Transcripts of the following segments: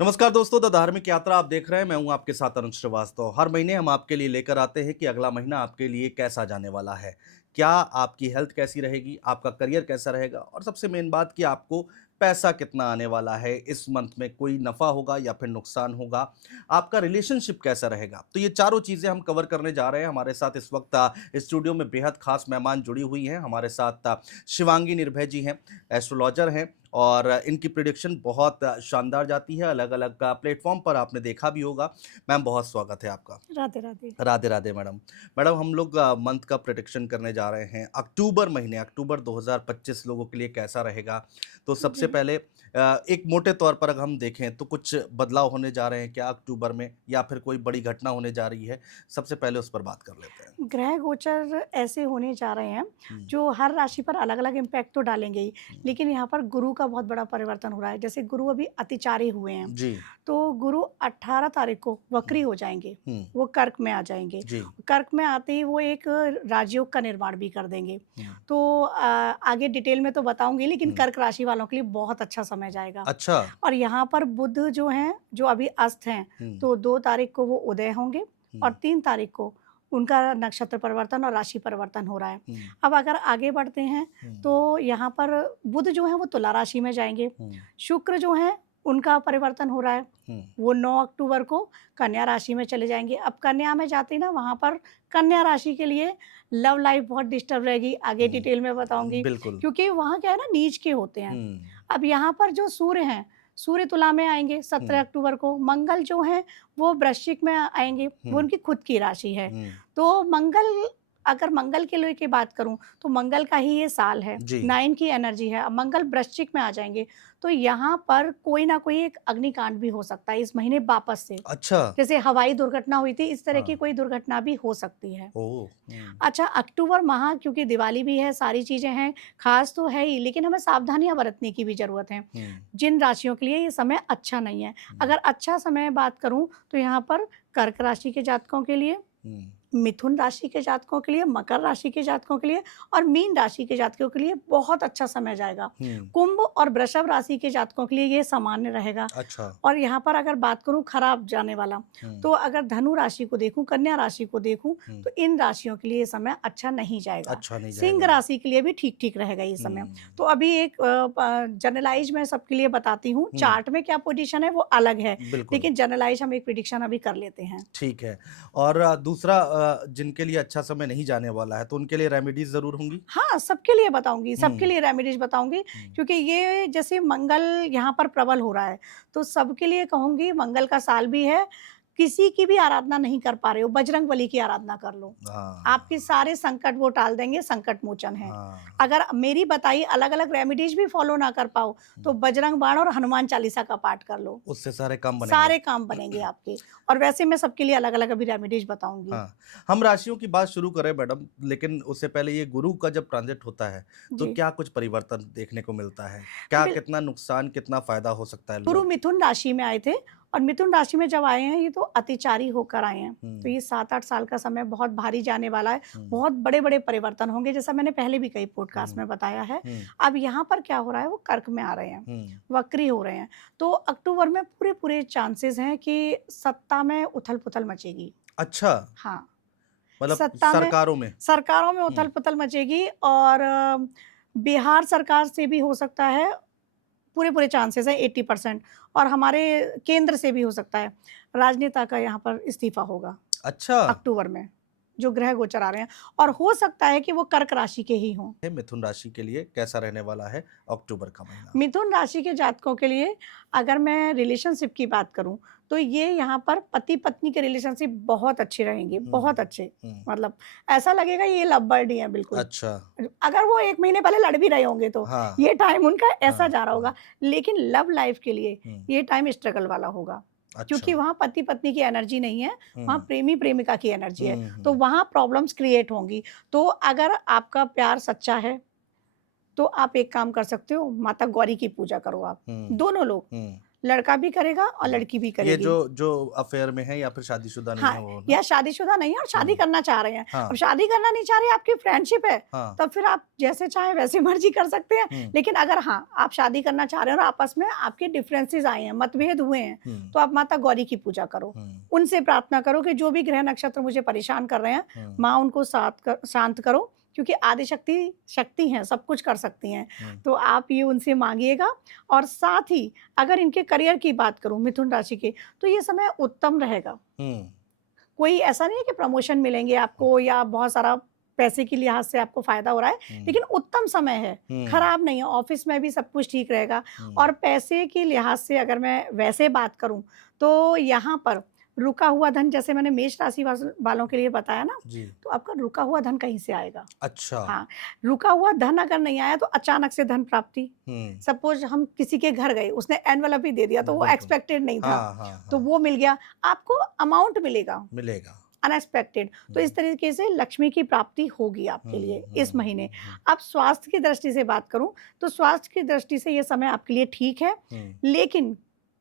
नमस्कार दोस्तों, द धार्मिक यात्रा आप देख रहे हैं। मैं हूं आपके साथ अरुण श्रीवास्तव। हर महीने हम आपके लिए लेकर आते हैं कि अगला महीना आपके लिए कैसा जाने वाला है। क्या आपकी हेल्थ कैसी रहेगी, आपका करियर कैसा रहेगा और सबसे मेन बात कि आपको पैसा कितना आने वाला है। इस मंथ में कोई नफ़ा होगा या फिर नुकसान होगा, आपका रिलेशनशिप कैसा रहेगा। तो ये चारों चीज़ें हम कवर करने जा रहे हैं। हमारे साथ इस वक्त स्टूडियो में बेहद खास मेहमान जुड़ी हुई हैं। हमारे साथ शिवांगी निर्भय जी हैं, एस्ट्रोलॉजर हैं और इनकी प्रिडिक्शन बहुत शानदार जाती है। अलग-अलग प्लेटफ़ॉर्म पर आपने देखा भी होगा। मैम, बहुत स्वागत है आपका। राधे राधे। राधे, राधे मैडम। मैडम, हम लोग मंथ का प्रेडिक्शन करने जा रहे हैं। अक्टूबर महीने, अक्टूबर 2025 लोगों के लिए कैसा रहेगा? तो सबसे जी। पहले एक मोटे तौर पर अगर हम देखें तो कुछ बदलाव होने जा रहे हैं क्या अक्टूबर में, या फिर कोई बड़ी घटना होने जा रही है? सबसे पहले उस पर बात कर लेते हैं। ग्रह गोचर ऐसे होने जा रहे हैं, हुँ, जो हर राशि पर अलग-अलग इम्पैक्ट तो डालेंगे ही, हुँ। लेकिन यहाँ पर गुरु का बहुत बड़ा परिवर्तन हो रहा है। जैसे गुरु अभी अतिचारी हुए हैं, जी। तो गुरु 18 तारीख को हुँ, वक्री हो जाएँगे, हुँ। वो कर्क में आ जाएँगे। जी। कर्क में आते ही वो एक राजयोग का निर्माण भी कर देंगे। हुँ, तो आगे डिटेल में तो बताऊँगी, लेकिन हुँ। कर्क राशि वालों के लिए बहुत अच्छा समय जाएगा। अच्छा। और यहाँ पर बुध जो हैं, जो अभी अस्त हैं, हुँ, तो 2 तारीख को वो उदय होंगे और हुँ, 3 तारीख को उनका नक्षत्र परिवर्तन और राशि परिवर्तन हो रहा है। हुँ, अब अगर आगे बढ़ते हैं, हुँ, तो यहाँ पर बुध जो है वो तुला राशि में जाएँगे। हुँ, शुक्र जो है उनका परिवर्तन हो रहा है, हुँ, वो 9 अक्टूबर को कन्या राशि में चले जाएँगे। अब कन्या में जाते ही ना, वहाँ पर कन्या राशि के लिए लव लाइफ़ बहुत डिस्टर्ब रहेगी, आगे हुँ। डिटेल में बताऊँगी, बिल्कुल। क्योंकि वहाँ क्या है ना, नीच के होते हैं। हुँ, अब यहाँ पर जो सूर्य हैं, सूर्य तुला में आएँगे हुँ, 17 अक्टूबर को, मंगल जो हैं वो वृश्चिक में आएँगे, वो हुँ, उनकी खुद की राशि है। हुँ। तो मंगल, अगर मंगल के लेके बात करूँ, तो मंगल का ही ये साल है, जी। 9 की एनर्जी है। अब मंगल वृश्चिक में आ जाएँगे, तो यहाँ पर कोई ना कोई एक अग्निकांड भी हो सकता है इस महीने वापस से। अच्छा। जैसे हवाई दुर्घटना हुई थी, इस तरह की हाँ। कोई दुर्घटना भी हो सकती है। ओह! हुँ, अच्छा, अक्टूबर माह क्योंकि दिवाली भी है, सारी चीज़ें हैं, ख़ास तो है ही, लेकिन हमें सावधानियाँ बरतने की भी ज़रूरत है। हुँ, जिन राशियों के लिए ये समय अच्छा नहीं है। हुँ, अगर अच्छा समय बात करूँ, तो यहाँ पर कर्क राशि के जातकों के लिए, हुँ, मिथुन राशि के जातकों के लिए, मकर राशि के जातकों के लिए और मीन राशि के जातकों के लिए बहुत अच्छा समय जाएगा। हुँ। कुंभ और वृषभ राशि के जातकों के लिए ये सामान्य रहेगा। अच्छा। और यहाँ पर अगर बात करूँ खराब जाने वाला, हुँ, तो अगर धनु राशि को देखूँ, कन्या राशि को देखूँ, हुँ। तो इन राशियों के लिए ये समय अच्छा नहीं जाएगा। अच्छा नहीं सिंह जाएगा। राशि के लिए भी ठीक-ठीक रहेगा ये समय। हुँ, तो अभी एक जनरलाइज़ मैं सबके लिए बताती हूँ, हुँ। चार्ट में क्या पोज़ीशन है वो अलग है, बिल्कुल, लेकिन जनरलाइज़ हम एक प्रिडिक्शन अभी कर लेते हैं। ठीक है। और दूसरा, जिनके लिए अच्छा समय नहीं जाने वाला है, तो उनके लिए रेमेडीज़ ज़रूर होंगी? हाँ, सबके लिए बताऊँगी, सबके हुँ, लिए रेमेडीज़ बताऊँगी, हुँ, क्योंकि ये जैसे मंगल यहाँ पर प्रबल हो रहा है, तो सबके लिए कहूँगी मंगल का साल भी है, किसी की भी आराधना नहीं कर पा रहे हो, बजरंगबली की आराधना कर लो। आपके हाँ, सारे संकट वो टाल देंगे, संकट मोचन है। हाँ। अगर मेरी बताई अलग-अलग रेमेडीज़ भी फ़ॉलो ना कर पाओ, तो हुँ, बजरंग बाण और हनुमान चालीसा का पाठ कर लो, उससे सारे काम बनेंगे। सारे काम बनेंगे आपके। और वैसे मैं सबके लिए अलग-अलग अभी रेमेडीज़ बताऊँगी। हाँ, हम राशियों की बात शुरू करें मैडम, लेकिन उससे पहले ये गुरु का जब ट्रांज़िट होता है, तो जी। क्या कुछ परिवर्तन देखने को मिलता है? क्या बिल कितना नुकसान, कितना फ़ायदा हो सकता है गुरु लोग? मिथुन राशि में आए थे और मिथुन राशि में जब आए हैं, ये तो अतिचारी होकर आए हैं। तो हुँ, ये 7-8 साल का समय बहुत भारी जाने वाला है, हुँ, बहुत बड़े-बड़े परिवर्तन होंगे, जैसा मैंने पहले भी कई पॉडकास्ट हुँ, में बताया है। हुँ, अब यहाँ पर क्या हो रहा है, वो कर्क में आ रहे हैं, हुँ। वक्री हो रहे हैं। तो अक्टूबर में पूरे-पूरे चांसेज़ हैं कि सत्ता में उथल-पुथल मचेगी। अच्छा, हाँ, मतलब सत्ता में, सरकारों में? सरकारों में हुँ, उथल-पुथल मचेगी और बिहार सरकार से भी हो सकता है, पूरे-पूरे चांसेस हैं 80% और हमारे केंद्र से भी हो सकता है। राजनेता का यहाँ पर इस्तीफ़ा होगा अच्छा। अक्टूबर में, जो ग्रह गोचर आ रहे हैं और हो सकता है कि वो कर्क राशि के ही हों। है मिथुन राशि के लिए कैसा रहने वाला है अक्टूबर का महीना? मिथुन राशि के जातकों के लिए अगर मैं रिलेशनशिप की बात करूँ, तो ये यहाँ पर पति-पत्नी के रिलेशनशिप बहुत अच्छे रहेंगे, हुँ, बहुत अच्छे। हुँ। मतलब ऐसा लगेगा ये लव बर्ड ही हैं बिल्कुल। अच्छा। अगर वो 1 महीने पहले लड़ भी रहे होंगे तो, हाँ, ये टाइम उनका ऐसा हाँ, जा रहा हाँ। होगा। लेकिन लव लाइफ़ के लिए हुँ, ये टाइम स्ट्रगल वाला होगा, अच्छा। क्योंकि वहाँ पति-पत्नी की एनर्जी नहीं है, वहाँ हुँ, प्रेमी-प्रेमिका की एनर्जी है, हुँ, तो हुँ, वहाँ प्रॉब्लम्स क्रिएट होंगी। तो अगर आपका प्यार सच्चा है, तो आप एक काम कर सकते हो, माता गौरी की पूजा करो आप, हुँ, दोनों लोग। हुँ। लड़का भी करेगा और हम्म, लड़की भी ये करेगी। जो अफेयर में है या फिर शादीशुदा नहीं है हाँ, वो ना? या शादीशुदा नहीं है और शादी हम्म, करना चाह रहे हैं। अब हाँ शादी करना नहीं चाह रहे, आपकी फ्रेंडशिप है, हाँ। तब फिर आप जैसे चाहें वैसे मर्ज़ी कर सकते हैं। हम्म लेकिन अगर हाँ, आप शादी करना चाह रहे हैं और आपस में आपके डिफरेंसेस आए हैं, मतभेद हुए हैं, हम्म तो आप माता गौरी की पूजा करो। हम्म उनसे प्रार्थना करो कि जो भी ग्रह नक्षत्र मुझे परेशान कर रहे हैं, हम्म माँ उनको शांत करो, क्योंकि आदिशक्ति शक्ति हैं, सब कुछ कर सकती हैं। हम्म तो आप ये उनसे माँगिएगा। और साथ ही अगर इनके करियर की बात करूँ मिथुन राशि के, तो ये समय उत्तम रहेगा। हम्म कोई ऐसा नहीं है कि प्रमोशन मिलेंगे आपको या बहुत सारा पैसे की लिहाज से आपको फ़ायदा हो रहा है, हम्म लेकिन उत्तम समय है, हम्म खराब नहीं है, ऑफ़िस में भी सब कुछ ठीक रहेगा। हम्म और पैसे के लिहाज से अगर मैं वैसे बात करूँ, तो यहाँ पर रुका हुआ धन, जैसे मैंने मेष राशि वालों के लिए बताया ना, जी। तो आपका रुका हुआ धन कहीं से आएगा। अच्छा। हाँ, रुका हुआ धन अगर नहीं आया तो अचानक से धन प्राप्ति। हम्म सपोज़ हम किसी के घर गए, उसने एनवेलप ही दे दिया, तो वो बिल्कुल। एक्सपेक्टेड नहीं था, हाँ हाँ तो हाँ। वो मिल गया, आपको अमाउंट मिलेगा। मिलेगा। अनएक्सपेक्टेड। तो हम्म इस तरीके से लक्ष्मी की प्राप्ति होगी आपके लिए इस महीने। हम्म अब स्वास्थ्य की दृष्टि से बात करूँ, तो स्वास्थ्य की दृष्टि से ये समय आपके लिए ठीक है, हम्म लेकिन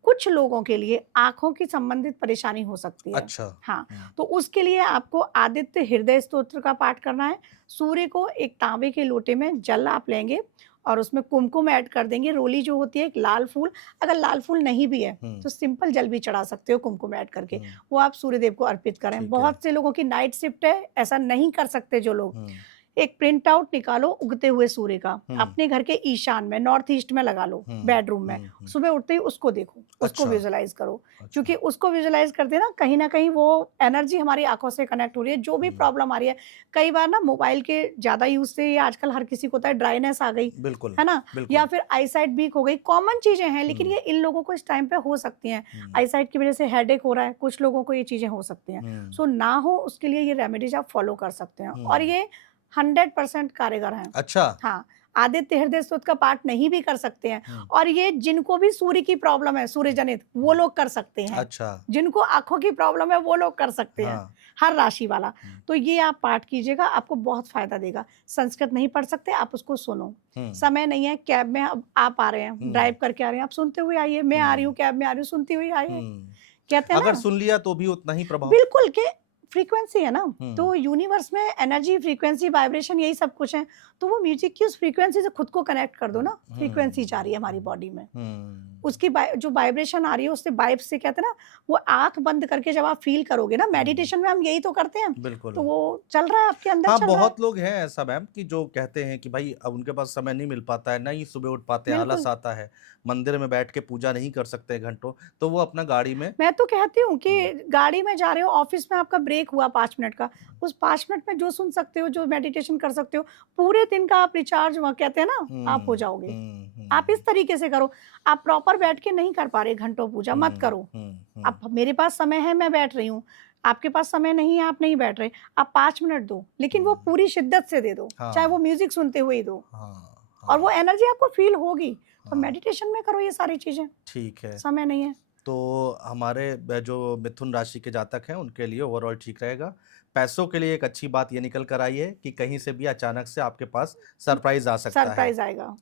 कुछ लोगों के लिए आँखों की संबंधित परेशानी हो सकती है। अच्छा। हाँ, तो उसके लिए आपको आदित्य हृदय स्तोत्र का पाठ करना है। सूर्य को एक तांबे के लोटे में जल आप लेंगे और उसमें कुमकुम ऐड कर देंगे। रोली जो होती है, एक लाल फूल, अगर लाल फूल नहीं भी है, हम्म तो सिंपल जल भी चढ़ा सकते हो कुमकुम ऐड करके। हम्म वो आप सूर्यदेव को अर्पित करें। ठीक है। बहुत से लोगों की नाइट शिफ्ट है, ऐसा नहीं कर सकते जो लोग, हम्म एक प्रिंट आउट निकालो उगते हुए सूर्य का, हम्म अपने घर के ईशान में, नॉर्थ ईस्ट में लगा लो, बेडरूम में। हम्म। सुबह उठते ही उसको देखो, उसको अच्छा। विजुअलाइज़ करो, अच्छा। क्योंकि उसको विजुअलाइज़ करते ना कहीं वो एनर्जी हमारी आँखों से कनेक्ट हो रही है, जो भी हम्म प्रॉब्लम आ रही है। कई बार ना मोबाइल के ज़्यादा यूज़ से ये आजकल हर किसी को होता है, ड्राइनेस आ गई, बिल्कुल। है ना? या बिल्कुल। फिर आईसाइट वीक हो गई, कॉमन चीज़ें हैं, लेकिन हम्म ये इन लोगों को इस टाइम पे हो सकती हैं। हम्म आईसाइट की वजह से हेडेक हो रहा है, कुछ लोगों को ये चीज़ें हो सकती हैं। हम्म सो ना हो उसके लिए ये रेमेडीज़ आप फॉलो कर सकते हैं और हम्म। ये 100% कारगर हैं। अच्छा। हाँ, आदित्य हृदय स्तोत्र का पाठ नहीं भी कर सकते हैं हम्म और ये जिनको भी सूर्य की प्रॉब्लम है, सूर्य जनित, वो हम्म, लोग कर सकते हैं। अच्छा। जिनको आँखों की प्रॉब्लम है, वो लोग कर सकते हैं, हाँ। हर राशि वाला। हम्म तो ये आप पाठ कीजिएगा, आपको बहुत फ़ायदा देगा। संस्कृत नहीं पढ़ सकते, आप उसको सुनो। हम्म समय नहीं है, कैब में अब आप आ रहे हैं, हम्म ड्राइव करके आ रहे हैं, आप सुनते हुए आइए। मैं आ रही हम्म हूँ, कैब में आ रही हूँ, सुनती हुई आइए। हम्म। कहते हैं अगर ना, सुन लिया तो भी उतना ही प्रभाव। बिल्कुल, कि फ्रीक्वेंसी है ना, हम्म तो यूनिवर्स में एनर्जी, फ्रीक्वेंसी, वाइब्रेशन यही सब कुछ है। तो वो म्यूज़िक की उस फ्रीक्वेंसी से खुद को कनेक्ट कर दो ना, फ्रीक्वेंसी जा रही है हमारी बॉडी में। हम्म उसकी जो वाइब्रेशन आ रही है, उससे वाइब्स से कहते हैं ना, वो आँख बंद करके जब आप फ़ील करोगे ना, हम्म, मेडिटेशन में हम यही तो करते हैं, बिल्कुल। तो वो चल रहा है, आपके अंदर हाँ, चल रहा है। बहुत लोग हैं ऐसा मैम कि जो कहते हैं कि भाई अब उनके पास समय नहीं मिल पाता है, ना ही सुबह उठ पाते हैं, आलस बिल्कुल। आता है, मंदिर में बैठ के पूजा नहीं कर सकते घंटों, तो वो अपना गाड़ी में। मैं तो कहती हूँ हुँ, कि गाड़ी में जा रहे हो, ऑफ़िस में आपका ब्रेक हुआ 5 मिनट का, उस 5 मिनट में जो सुन सकते हो, जो मेडिटेशन कर सकते हो, पूरे दिन का आप रिचार्ज वहाँ कहते हैं ना, आप हो हुँ, जाओगे। हुँ, आप इस हुँ, तरीके से करो, आप प्रॉपर बैठ के नहीं कर पा रहे घंटों पूजा, मत हुँ, करो। हुँ, अब हुँ, मेरे पास समय है, मैं बैठ रही हूँ, आपके पास समय नहीं है, आप नहीं बैठ रहे, आप 5 मिनट दो, लेकिन वो हुँ, पूरी शिद्दत से दे दो, चाहे वो हाँ, म्यूज़िक सुनते हुए ही दो हाँ, और वो हाँ, एनर्जी आपको फ़ील होगी। तो हाँ, मेडिटेशन में करो ये सारी चीज़ें, ठीक है। समय नहीं है। तो हमारे जो मिथुन राशि के जातक हैं, उनके लिए ओवरऑल ठीक रहेगा। पैसों के लिए एक अच्छी बात ये निकल कर आई है कि कहीं से भी अचानक से आपके पास सरप्राइज़ आ सकता है। सरप्राइज़ आएगा।